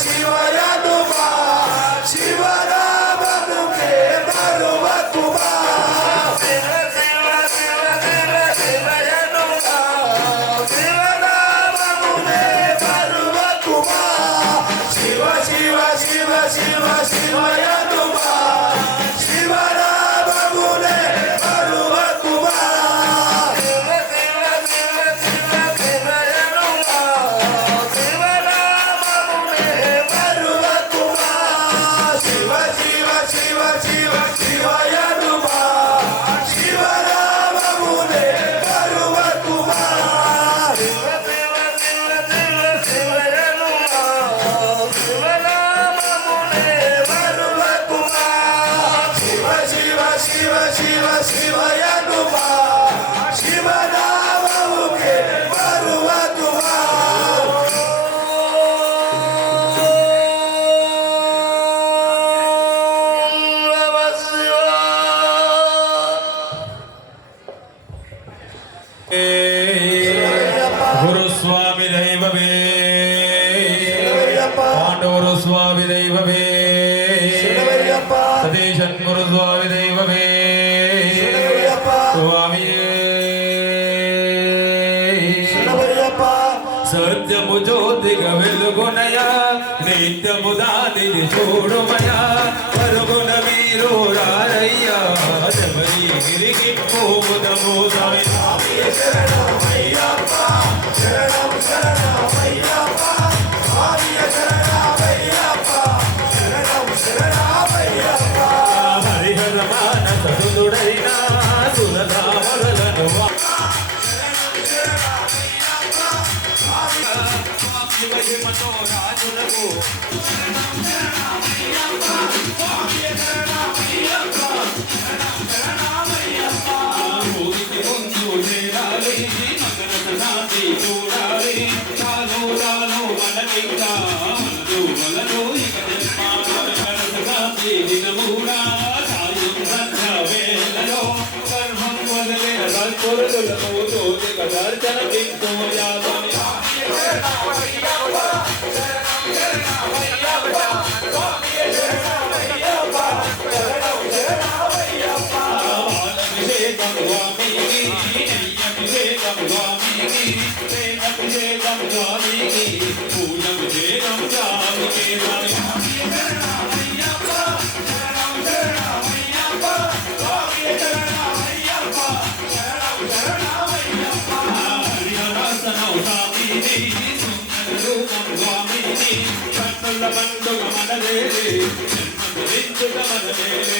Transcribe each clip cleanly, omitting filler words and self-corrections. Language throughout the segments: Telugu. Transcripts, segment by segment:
ಶಿವಯನುಮಾ ಶಿವರಾಮನುಗೆ ಬರುವ ಕುಮಾರ ಶಿವ ಶಿವ ಶಿವ ಶಿವ ಶಿವಯನುಮಾ ಶಿವರಾಮನುಗೆ ಬರುವ ಕುಮಾರ ಶಿವ ಶಿವ ಶಿವ ಶಿವ ಶಿವಯನುಮಾ ಶಿವರಾಮನುಗೆ ಬರುವ ಕುಮಾರ ಶಿವ ಶಿವ ಶಿವ ಶಿವ ಶಿವಯನುಮಾ ಶಿವರಾಮನುಗೆ ಬರುವ ಕುಮಾರ ಶಿವ ಶಿವ ಶಿವ ಶಿವ ಶಿವಯನುಮಾ ಶಿವರಾಮನುಗೆ ಬರುವ ಕುಮಾರ ಶಿವ ಶಿವ ಶಿವ ಶಿವ ಶಿವಯನುಮಾ ಶಿವರಾಮನುಗೆ ಬರುವ ಕುಮಾರ ಶಿವ ಶಿವ ಶಿವ ಶಿವ ಶಿವಯನುಮಾ ಶಿವರಾಮನುಗೆ ಬರುವ ಕುಮಾರ ನಮಃ ಶಿವಾಯ ಗುರುಸ್ವಾಮಿ ದೈವವೇ ಪಾಂಡವರು ಸ್ವಾಮಿ ದೈವವೇ ಸತೀಶನ್ ಗುರುಸ್ವಾಮಿ ದೈವವೇ స్వామియే సత్యము జ్యోతిగా వెలుగునయా నిత్యము దానిని చూడుమయా పరుగున మీరు రారయ్యా శబరిగిరికి పోముదము స్వామి శరణమయ్యప్ప శరణం శరణమయ్యప్ప స్వామియ శరణమయ్యప్ప శరణం శరణమయ్యప్ప హరిహర మానస సుదుడైన సురదామలను మహిమతో రాజులకు ఊరికి ముందు చేరాలి మకర శాంతి చూడాలి చాలు చాలు మనకింకా మనలు ఇక శాంతి దినమూడా సాయం సంధ్య వేళలో గర్భం వదిలిన సత్పురుషులకు తోలిక దర్శన దిక్కుమయా అభిషేకం స్వామికి అభిషేకం స్వామికి అభిషేకం స్వామికి పూజాభిషేకం స్వామికి హరిహరాసనం స్వామికి సుందరరూపం స్వామికి కన్నుల పండుగ మనదేవి జన్మదించుక మనదేవి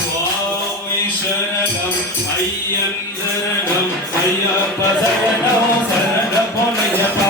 స్వామి శరణం అయ్యం శరణం అయ్యప్ప శరణం శరణ పొనయ్యప్ప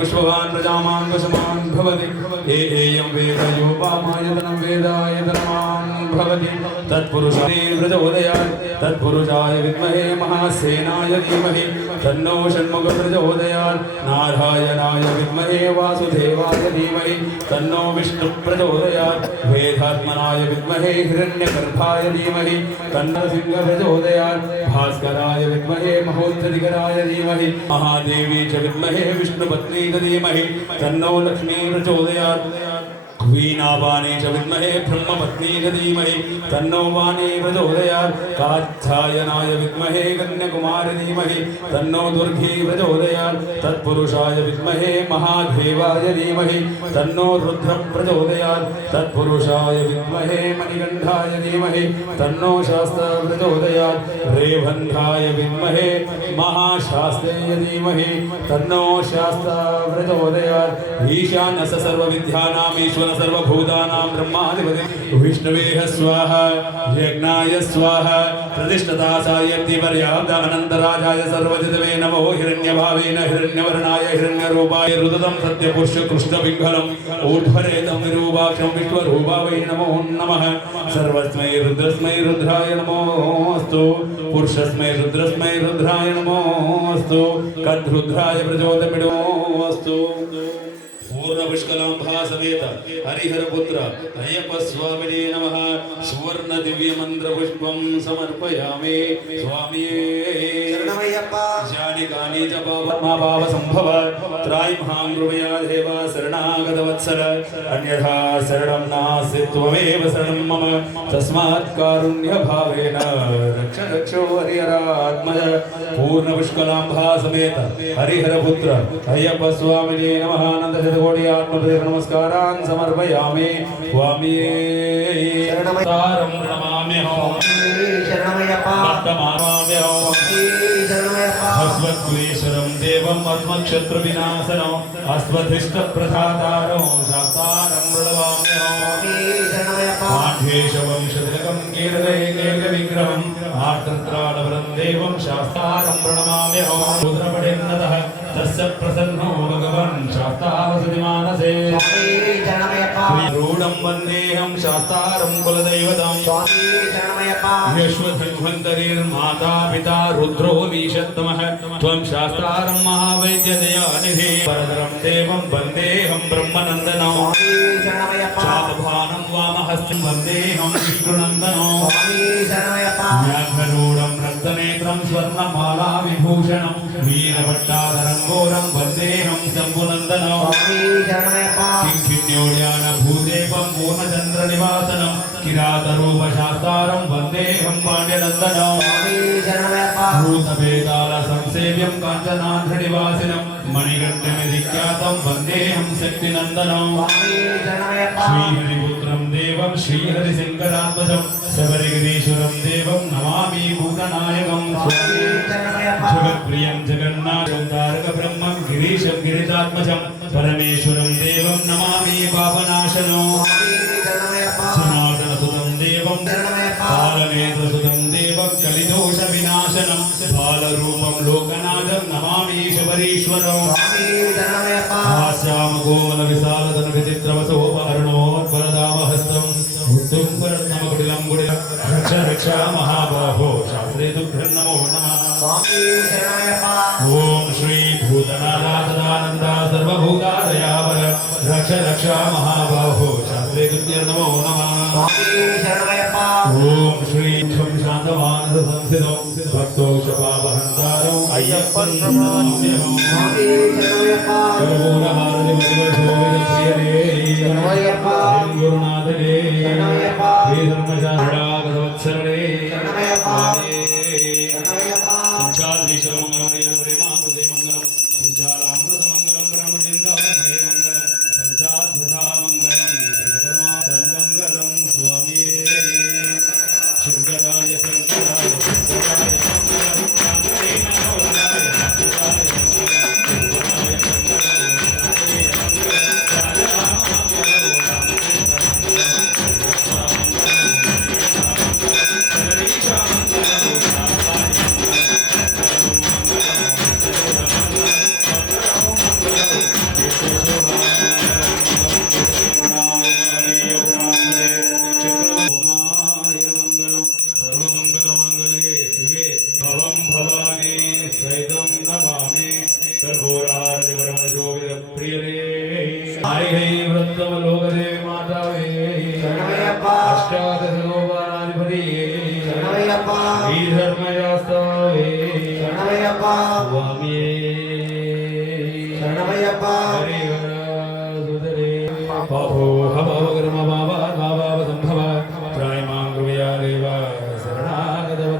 विश्ववान् प्रजामान् वशमान् भवति एयं वेद यो वामायतनं वेदायतनवान् भवति तत्पुरुषाय प्रचोदयात् तत्पुरुषाय विद्महे महासेनाय धीमहि तन्नो षण्मुखः प्रचोदयात् नारायणाय विद्महे वासुदेवाय धीमहि तन्नो विष्णुः प्रचोदयात् वेदात्मनाय विद्महे हिरण्यगर्भाय धीमहि तन्नो सिंहः प्रचोदयात् भास्कराय विद्महे महोत्तरिकराय धीमहि महादेवी च विद्महे विष्णुपत्नी च धीमहि तन्नो लक्ष्मी प्रचोदयात् वीणावाणी च विद्महे ब्रह्मपत्नी च धीमहि तन्नो वाणी प्रचोदयात् कात्यायनाय विद्महे कन्याकुमारी धीमहि तन्नो दुर्गी प्रचोदयात् तत्पुरुषाय विद्महे महादेवाय धीमहि तन्नो रुद्रः प्रचोदयात् तत्पुरुषाय विद्महे मणिकण्ठाय धीमहि तन्नो शास्त्रः प्रचोदयात् रेवन्धाय विद्महे महाशास्त्रेय धीमहि तन्नो शास्त्रः प्रचोदयात् ईशानस सर्वविद्यानाम् ईश्वर सर्वभूतानां ब्रह्माधिपति विष्णवे स्वाहा यज्ञाय स्वाहा प्रतिष्ठता सायति पर्याप्त अनन्तराजाय सर्वजितवे नमो हिरण्यभावेन हिरण्यवर्णाय हिरण्यरूपाय रुदतं सत्यपुरुष कृष्णपिङ्गलम् ऊर्ध्वरेतं विरूपाक्षं विश्वरूपावै नमो नमः सर्वस्मै रुद्रस्मै रुद्राय नमोऽस्तु पुरुषस्मै रुद्रस्मै रुद्राय नमोऽस्तु कद्रुद्राय प्रचोदमिडोऽस्तु पूर्णपुष्कलांभा समेत हरिहर पुत्र अय्यप्प स्वामिने नमः सुवर्ण दिव्य मंत्र पुष्पं समर्पयामि स्वामिये शरणमय्यप्पा जानि कानि च भाव संभव त्राय महां कृपया देव शरणागत वत्सल अन्यथा शरणं नास्ति त्वमेव शरणं मम तस्मात् कारुण्य भावेन रक्ष रक्षो हरिहरात्मज पूर्णपुष्कलांभा समेत हरिहर पुत्र अय्यप्प स्वामिने नमः अनंत कोटि आत्मपदे नमस्कारान् समर्पयामि स्वामिये शरणमय्यप्पा प्रणमाम्यहं शरणमय्यप्पा वर्तमानाम्यहं शरणमय्यप्पा अस्मत्कुलेश्वरं देवम् अस्मत्क्षत्रविनाशनम् अस्मद्धिष्टप्रदातारं शास्तारं प्रणमाम्यहं शरणमय्यप्पा माध्वेशवंशतिलकं कीर्तयेकविग्रहम् आर्तत्राणवरं देवं शास्तारं प्रणमाम्यहं रुद्रपठेन्नतः तस्य प्रसन्नो भगवन् शास्तावसति मानसे शरणमय्यप्पा रूढं वन्देऽहं शास्तारं कुलदैवतं शरणमय्यप्पा यश्वधन्वन्तरिर्माता पिता रुद्रो मीशत्तमः त्वं शास्तारं महावैद्यदयानिधि परतरं देवं वन्देऽहं ब्रह्मनन्दनं शरणमय्यप्पा शातभानं वामहस्तं वन्देऽहं विष्णुनन्दनं शरणमय्यप्पा व्याघ्ररूढं रक्तनेत्रं स्वर्णमाला विभूषणं वीरभट्टाधरं घोरं वन्देऽहं शम्भुनन्दनं शरणमय्यप्पा किङ्किण्योड्यानभूदेवं पूर्णचन्द्रनिवासनं किरातरूपशास्तारं वन्देऽहं पाण्ड्यनन्दनं शरणमय्यप्पा भूतवेदालसंसेव्यं काञ्चनान्ध्रनिवासिनं मणिकण्ठमिधिख्यातं वन्देऽहं शक्तिनन्दनं शरणमय्यप्पा श्रीहरिपुत्रं देवं श्रीहरिशङ्करात्मजं शबरिगिरीश्वरं देवं नमामि भूतनायकं शरणमय्यप्पा जगत्प्रियं जगन्नाथं तारकब्रह्मं गिरीशं गिरिजात्मजं परमेश्वरं देवं नमामि पापनाशनं शरणमय्यप्पा सनातनसुतं देवं कालनेत्रसुतं देवं कलिदोषविनाशनं बालरूपं लोकनाथं नमामि शबरीश्वरं शरणमय्यप्पा आश्यामगोलविशालतनु विचित्रवसोपहरणोत्परदामहस्तं बुद्धुं परत्नमकुटिलं गुडिलं रक्ष रक्ष महाबाहो शास्त्रे तुभ्यं नमो नमः शरणमय्यप्पा ओम श्री भूतनाथानंद सर्वभूतादयावर रक्ष रक्ष महाबाहो शास्त्रे तुभ्यं नमो नमः शरणमय्यप्पा ओम श्री शांतमानस संसितो भक्तोषपावहंतारो अय्यप्पं नमाम्यहं शरणमय्यप्पा कर्पूरहारति परिवर्धोविदप्रियरे शरणमय्यप्पा गुरुनाथने शरणमय्यप्पा श्रीधर्मशारदागतवत्सरे शरणमय्यप्पा शरणमय्यप्पा पंचाद्रीश्वरमंगलम प्रेमाकृतिमंगलम पंचालामृतमंगलम ब्रह्मचिंतामणिमंगलम पंचाद्भुतामंगलम त्रिविक्रमा सर्वमंगलम स्वामी शंकराय शंकराय शंकराय मंगलम कामदेवाय मंगलाय शंकराय मंगलम शंकराय मंगलाय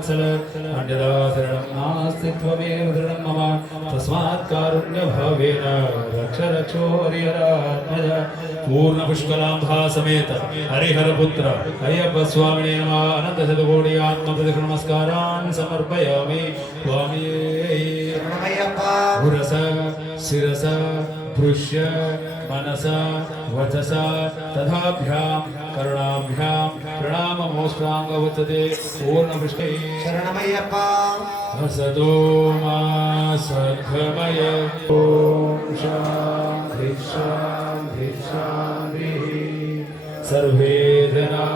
वत्सल अन्यदा शरणं नास्ति त्वमेव दृढं मम तस्मात् कारुण्यभावेन रक्ष रक्षो हरिहरात्मज पूर्णपुष्कलाम्भा समेत हरिहरपुत्र अय्यप्प स्वामिने नमः अनन्तशतकोटि आत्मप्रदक्षिणनमस्कारान् समर्पयामि स्वामिये శరణమయ్యప్ప पुरस शिरस पृश्य मनस वचस तथाभ्यां करुणाभ्यां प्रणाममोष्टाङ्गवतते पूर्णपुष्कै శరణమయ్యప్ప हसतो मा सद्गमय ॐ शान्ति शान्ति शान्तिः सर्वे जना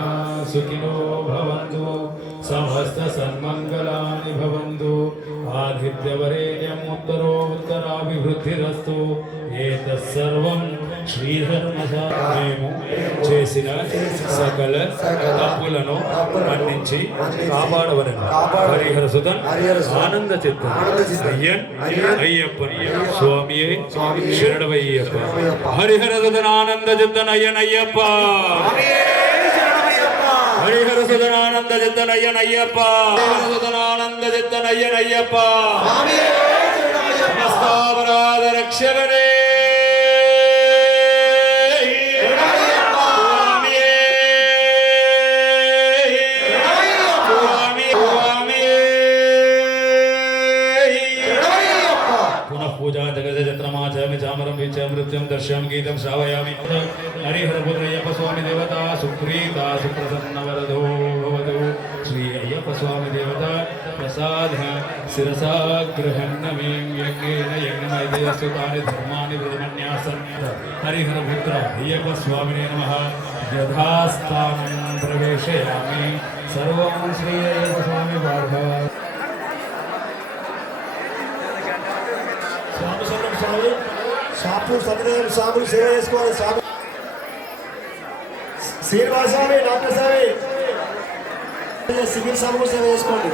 सुखिनो भवन्तु समस्त सन्मङ्गलानि भवन्तु आदित्यवरेण्यम् उत्तरो उत्तराभिवृद्धिरस्तु एतत्सर्वं శ్రీధర్మశాస్త్రము చేసిన సకల తప్పులను మన్నించి కాపాడవలను హరిహర సుతన్ ఆనంద చిత్త అయ్యన్ అయ్యప్పన్ స్వామియే శరణమయ్యప్ప హరిహర సుతన్ ఆనంద చిత్తన్ అయ్యన్ అయ్యప్ప హరిహర సుతన్ ఆనంద చిత్తన్ అయ్యన్ అయ్యప్ప హరిహర సుతన్ ఆనంద చిత్తన్ అయ్యన్ అయ్యప్ప సమస్తాపరాధ రక్షకనే पूजा जगत जत्रमाचामि चामरं वीच्या मृत्युं दर्शयामि गीतं श्रावयामि हरिहरपुत्रय्यप्प स्वामी देवता सुप्रीता सुप्रसन्नवरदो भवतु श्री अय्यप्प स्वामी देवता प्रसाद शिरसा गृहन्नमीं यज्ञेन यज्ञमयतेऽस्तु तानि धर्माणि ब्रह्मण्यासन् हरिहरपुत्र अय्यप्प स्वामिने नमः यथास्थानं प्रवेशयामि सर्वं श्री अय्यप्प स्वामी भार्गव స్వామి షాపూర్ సత్యనారాయణ స్వాములు సేవ చేసుకోవాలి. స్వామి శ్రీనివాస స్వామి డాక్టర్ స్వామి సివిల్ స్వామి సేవ చేసుకోండి.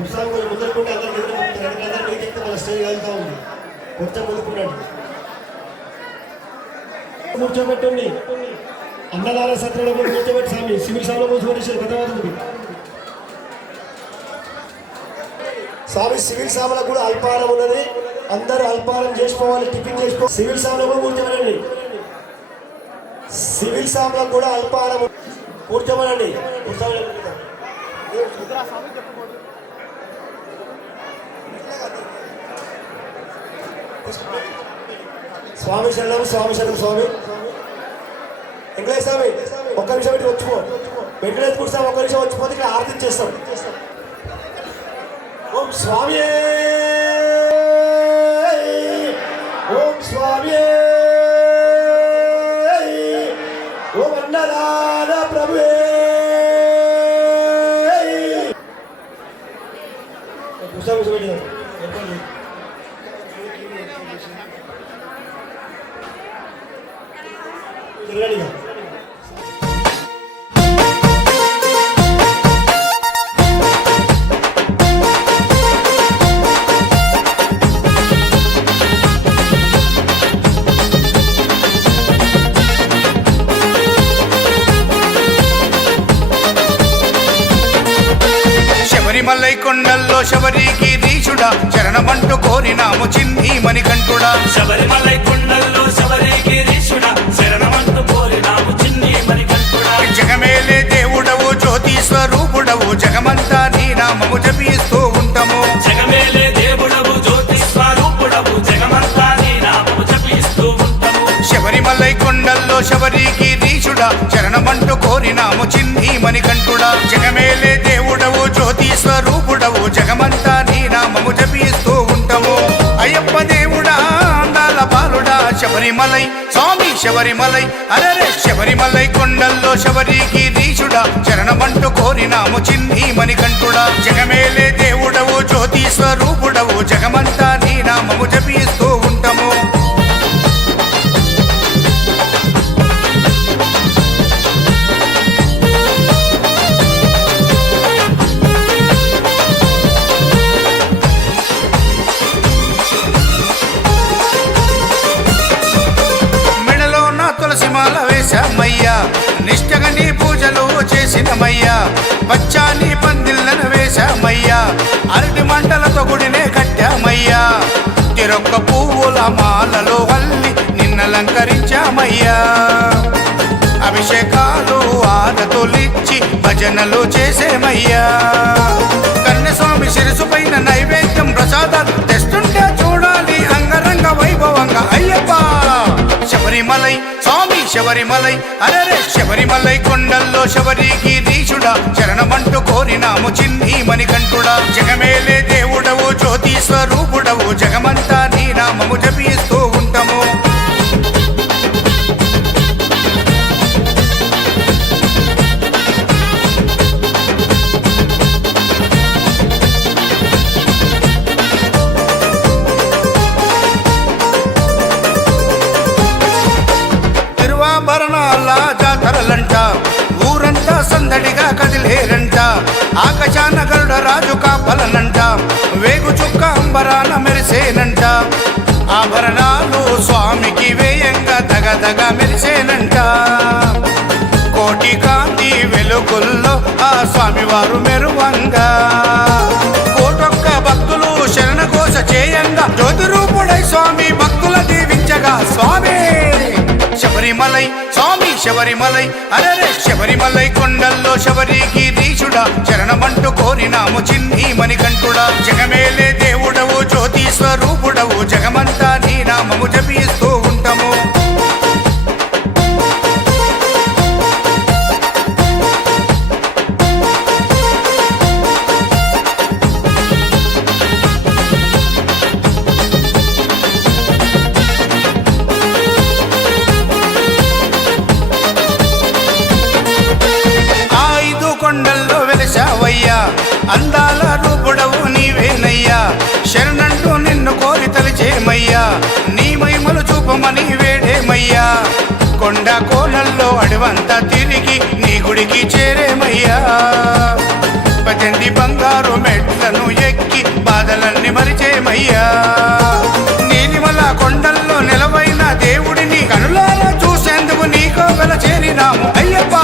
ఉత్సాహం కొంచెం ముందరుకుంటే అందరూ అందరూ మీకెక్కితే మన స్టేజ్ వెళ్తూ ఉంది. కొంచెం ముందుకున్నాడు కూర్చోబెట్టండి. అన్నదాన సత్రంలో కూడా కూర్చోబెట్టి స్వామి సివిల్ సభలో కూర్చోబెట్టేసారు కథ అవుతుంది. స్వామి సివిల్ సభలో కూడా అల్పాహారం ఉన్నది. అందరూ అల్పాహారం చేసుకోవాలి, టిఫిన్ చేసుకోవాలి. సివిల్ సభలో కూడా కూర్చోబెట్టండి. సివిల్ సభలో కూడా అల్పాహారం కూర్చోబెట్టండి. స్వామి శరణం స్వామి శరణం స్వామి వెంకటేశ్వర స్వామి ఒక్క నిమిషం పెట్టి వచ్చిపో. వెంకటేశ్వర స్వామి ఒక్క నిమిషం వచ్చిపోతే ఇక్కడ ఆరతి చేస్తాం. ఓం స్వామి ఓం స్వామి ఓం అన్నదాన ప్రభువే రెడీగా శబరిమలై కొండల్లో శబరికి రీషుడా శరణమంటూ కోరినాము చిన్ని మణికంఠుడా. శబరిమలై కొండల్లో శబరికి రీషుడా శరణమంటూ కోరినాము చిన్ని మణికంఠుడా. జగమేలే దేవుడవు జ్యోతి స్వరూపుడవు జగమంతా నీ నామము జపిస్తూ ఉంటాము. జగమేలే దేవుడవు జ్యోతి స్వరూపుడవు జగమంతా నీ నామము జపిస్తూ ఉంటాము. శబరిమలై కొండల్లో శబరికి రీషుడా శరణమంటూ కోరినాము చిన్ని మణికంఠుడా. జగమేలే దేవుడవు జ్యోతి స్వరూపుడవు జగమంతా నీ నామము జపిస్తూ ఉంటాము. అయ్యప్ప దేవుడా అందాల బాలుడా శబరిమలై స్వామి శబరిమలై అరరే శబరిమలై కొండల్లో శబరికి రీషుడా శరణమంటూ కోరినాము చిన్ని మణికంఠుడా. జగమేలే దేవుడవు జ్యోతి స్వరూపుడవు జగమంతా నీ నామము జపిస్తూ ఉంటాము. వేశామయ్యా నిష్టగా నీ పూజలు చేసినమయ్యా పచ్చాని పందిళ్ళను వేశామయ్యా అరటి మంటలతో గుడినే కట్టామయ్యా తిరొక్క పువ్వుల మాలలో వల్లి నిన్నలంకరించామయ్యా అభిషేకాలు ఆరతులిచ్చి భజనలు చేసేమయ్యా కన్యస్వామి శిరసు పైన నైవేద్యం ప్రసాదాలు తెస్తుంటే చూడాలి అంగరంగ వైభవంగా అయ్యప్ప శబరిమలై స్వామి శబరిమలై అరే శబరిమలై కొండల్లో శబరికి రీషుడా శరణమంటూ కోరినాము చిన్ని మణికంఠుడా జగమేలే దేవుడవు జ్యోతి స్వరూపుడవు జగమంతా నీ నామము జపిస్తూ ఉంటాము తిరువాభరణాల జాతరలంట ఊరంతా సందడిగా కదిలేరంట ఆకాశాన గరుడ రాజు కాపలనంట వేగు చుక్క అంబరాన మెరిసేనంట ఆభరణాలు స్వామికి వేయంగా దగదగ మెరిసేనంట కోటి కాంతి వెలుగుల్లో ఆ స్వామివారు మెరువంగా కోటొక్క భక్తులు శరణఘోష చేయంగా జ్యోతి రూపుడై స్వామి భక్తుల దీవించగా స్వామి శబరిమలై స్వామి శబరిమలై అరే శబరిమలై కొండల్లో శబరికి రీషుడా శరణమంటూ కోరినాము చిన్ని మణికంఠుడా జగమేలే దేవుడవు జ్యోతి స్వరూపుడవు జగమంతా నీ నామము జపిస్తూ ఉంటాము కొండల్లో వెలిసావయ్యా అందాల రూపుడవు నీవేనయ్యా శరణంటూ నిన్ను కోరి తలిచేమయ్యా నీ మహిమలు చూపమని వేడేమయ్యా కొండ కోణల్లో అడవంతా తిరిగి నీ గుడికి చేరేమయ్యా 18 బంగారు మెట్లను ఎక్కి బాధలన్నీ మరిచేమయ్యా నీలిమల కొండల్లో నిలవైన దేవుడిని కనులారా చూసేందుకు నీకో వెల చేరినాము అయ్యప్ప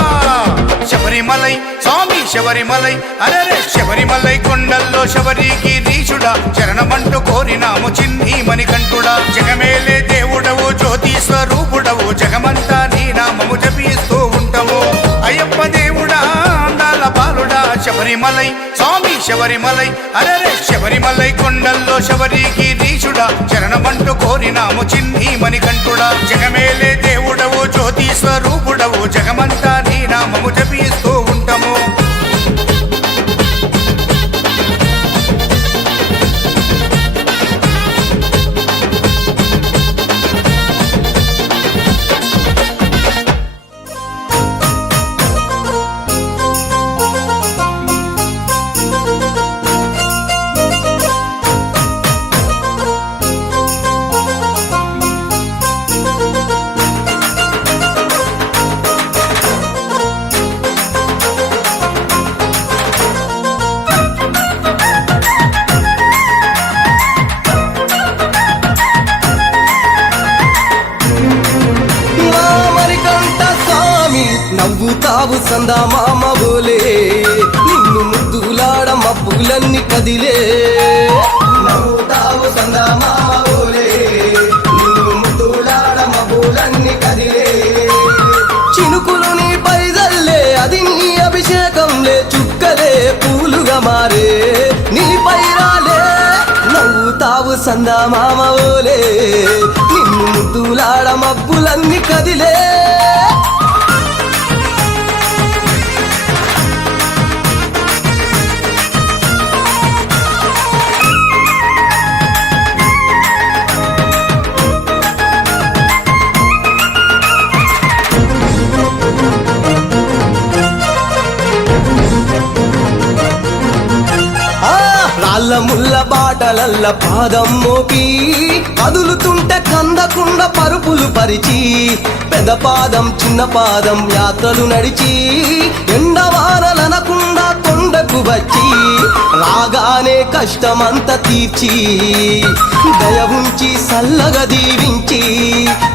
శబరిమలై స్వామి శబరిమలై అరే శబరిమలై కొండల్లో శబరికి రీషుడా శరణమంటూ కోరినాము చిన్ని మణికంఠుడా జగమేలే దేవుడవు జ్యోతి స్వరూపుడవు జగమంతా నీ నామము జపిస్తూ ఉంటాము అయ్యప్ప దేవుడా అందాల బాలుడా శబరిమలై స్వామి శబరిమలై అరే శబరిమలై కొండల్లో శబరికి రీషుడా శరణమంటూ కోరినాము చిన్ని మణికంఠుడా జగమేలే దేవుడవు జ్యోతి స్వరూపుడవు జగమంతా నీ నామము జపిస్తూ ఉంటాము నవ్వుతావు సందా మామ బోలే నిన్ను ముద్దులాడ మబ్బులన్నీ కదిలే నవ్వుతావు సందా మామ బోలే నిన్ను ముద్దులాడ మబ్బులన్నీ కదిలే చినుకులు నీ పైదల్లే అది నీ అభిషేకంలే చుక్కలే పూలుగా మారే నీపై రాలే నవ్వుతావు సందా మామ బోలే నిన్ను ముద్దులాడ మబ్బులన్నీ కదిలే రాళ్ళ ముళ్ళ బాటలల్ల పాదం మోపి కదులుతుంటే కందకుండా పరుపులు పరిచి పెద్ద పాదం చిన్న పాదం యాత్రలు నడిచి ఎండవానలనకుండా కొండ కొండకు వచ్చి రాగానే కష్టమంత తీర్చి దయ ఉంచి సల్లగా దీవించి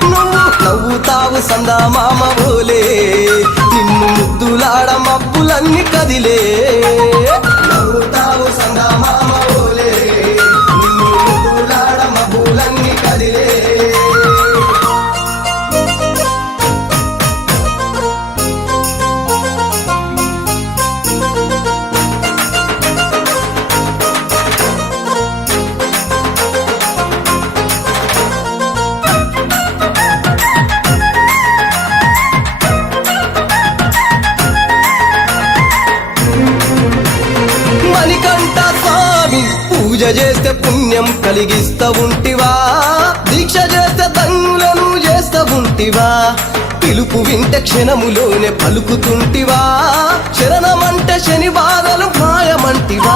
నువ్వు నవ్వుతావు సందా మామ బోలే నిన్ను ముద్దులాడ మబ్బులన్నీ కదిలే నవ్వుతావు సందా మామ బోలే నిన్ను ముద్దులాడ మబ్బులన్నీ కదిలే మణికంఠ స్వామి పూజ చేస్తే పుణ్యం కలిగిస్తా ఉంటివా దీక్ష చేస్తే తంగులను చేస్తా ఉంటివా పిలుపు వింటే క్షణములోనే పలుకుతుంటివా శరణమంటే శని బాధలు మాయమంటివా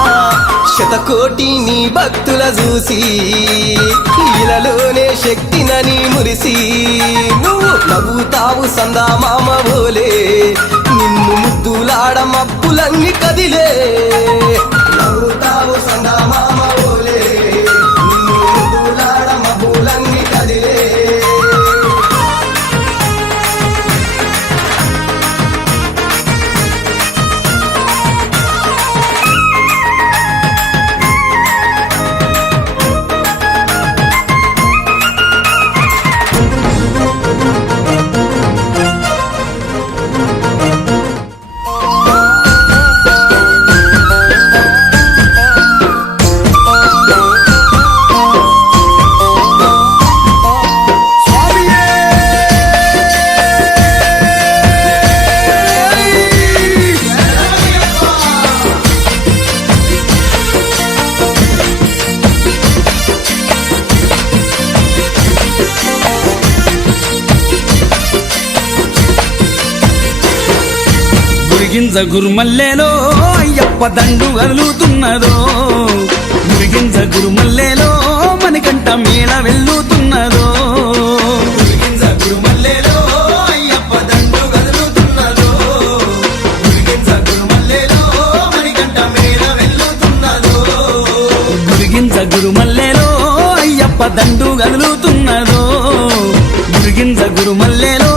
శతకోటి నీ భక్తుల చూసి ఇలలోనే శక్తినని మురిసి నువ్వు నవ్వుతావు సందా మామ బోలే నిన్ను ముద్దులాడ మబ్బులన్నీ కదిలే నవ్వుతావు సందా మామ బోలే నిన్ను ముద్దులాడ మబ్బులన్నీ కదిలే మురిగింజ గురుమల్లేలో అయ్యప్ప దండు కదులుతున్నదో మురిగింజ గురుమల్లేలో మణికంఠ మేళ వెళ్ళుతున్నదో మురిగింజ గురుమల్లేలో అయ్యప్ప దండు కదులుతున్నదో మురిగింజ గురుమల్లేలో మణికంఠ మేళ వెళ్ళుతున్నదో మురిగింజ గురుమల్లేలో అయ్యప్ప దండు కదులుతున్నదో మురిగింజ గురుమల్లేలో